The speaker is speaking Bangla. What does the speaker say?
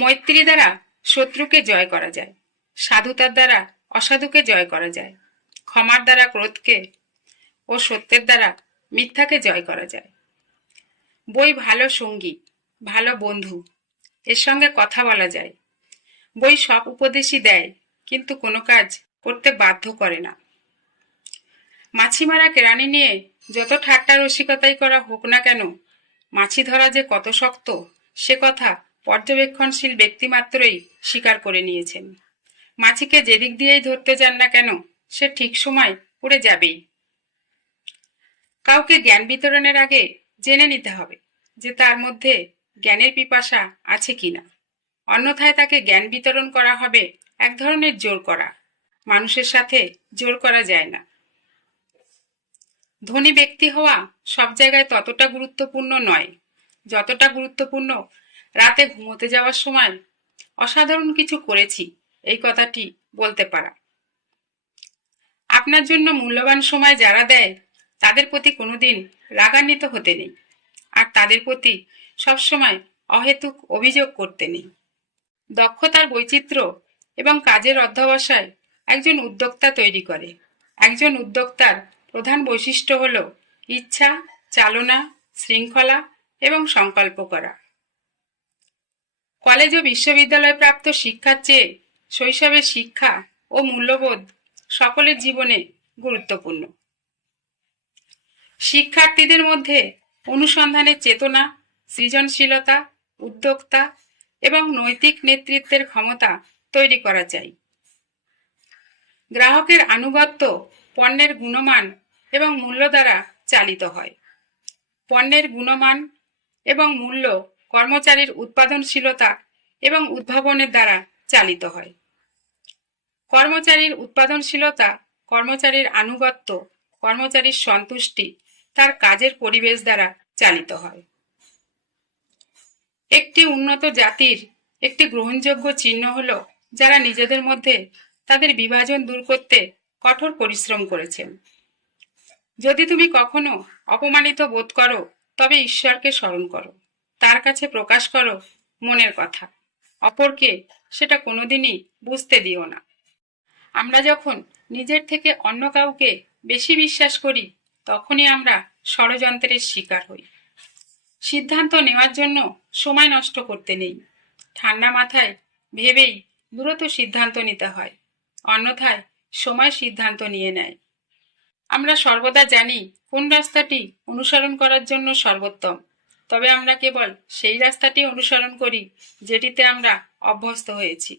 মৈত্রী দ্বারা শত্রুকে জয় করা যায়, সাধুতার দ্বারা অসাধুকে জয় করা যায়, ক্ষমার দ্বারা ক্রোধকে ও সত্যের দ্বারা মিথ্যাকে জয় করা যায়। বই ভালো সঙ্গী, ভালো বন্ধু, এর সঙ্গে কথা বলা যায়। বই সব উপদেশই দেয়, কিন্তু কোনো কাজ করতে বাধ্য করে না। মাছি মারা কেরানি নিয়ে যত ঠাট্টা রসিকতাই করা হোক না কেন, মাছি ধরা যে কত শক্ত সে কথা পর্যবেক্ষণশীল ব্যক্তিমাত্রই স্বীকার করে নিয়েছেন। মাছিকে যেদিক দিয়েই ধরতে যান না কেন, সে ঠিক সময় পড়ে যাবেই। কাউকে জ্ঞান বিতরণের আগে জেনে নিতে হবে যে তার মধ্যে জ্ঞানের পিপাসা আছে কিনা, অন্যথায় তাকে জ্ঞান বিতরণ করা হবে এক ধরনের জোর করা। মানুষের সাথে জোর করা যায় না। ধনী ব্যক্তি হওয়া সব জায়গায় ততটা গুরুত্বপূর্ণ নয় যতটা গুরুত্বপূর্ণ রাতে ঘুমোতে যাওয়ার সময় অসাধারণ কিছু করেছি এই কথাটি বলতে পারা। আপনার জন্য মূল্যবান সময় যারা দেয় তাদের প্রতি কোনোদিন রাগান্বিত হতে নেই, আর তাদের প্রতি সবসময় অহেতুক অভিযোগ করতে নেই। দক্ষতার বৈচিত্র্য এবং কাজের অধ্যবসায় একজন উদ্যোক্তা তৈরি করে। একজন উদ্যোক্তার প্রধান বৈশিষ্ট্য হল ইচ্ছা, চালনা, শৃঙ্খলা এবং সংকল্প করা। কলেজ ও বিশ্ববিদ্যালয় প্রাপ্ত শিক্ষার চেয়ে শৈশবের শিক্ষা ও মূল্যবোধ সকলের জীবনে গুরুত্বপূর্ণ। শিক্ষার্থীদের মধ্যে অনুসন্ধানের চেতনা, সৃজনশীলতা, উদ্যোক্তা এবং নৈতিক নেতৃত্বের ক্ষমতা তৈরি করা চাই। গ্রাহকের আনুগত্য পণ্যের গুণমান এবং মূল্য দ্বারা চালিত হয়। পণ্যের গুণমান এবং মূল্য কর্মচারীর উৎপাদনশীলতা এবং উদ্ভাবনের দ্বারা চালিত হয়। কর্মচারীর উৎপাদনশীলতা, কর্মচারীর আনুগত্য, কর্মচারীর সন্তুষ্টি তার কাজের পরিবেশ দ্বারা চালিত হয়। একটি উন্নত জাতির একটি গ্রহণযোগ্য চিহ্ন হল যারা নিজেদের মধ্যে তাদের বিভাজন দূর করতে কঠোর পরিশ্রম করেছেন। যদি তুমি কখনো অপমানিত বোধ করো, তবে ঈশ্বরকে স্মরণ করো, তার কাছে প্রকাশ করো মনের কথা। অপরকে সেটা কোনোদিনই বুঝতে দিও না। আমরা যখন নিজের থেকে অন্য কাউকে বেশি বিশ্বাস করি, তখনই আমরা ষড়যন্ত্রের শিকার হই। সিদ্ধান্ত নেওয়ার জন্য সময় নষ্ট করতে নেই। ঠান্ডা মাথায় ভেবেই দ্রুত সিদ্ধান্ত নিতে হয়, অন্যথায় সময় সিদ্ধান্ত নিয়ে নেয়। আমরা সর্বদা জানি কোন রাস্তাটি অনুসরণ করার জন্য সর্বোত্তম, তবে আমরা কেবল সেই রাস্তাটি অনুসরণ করি যেটিতে আমরা অভ্যস্ত হয়েছি।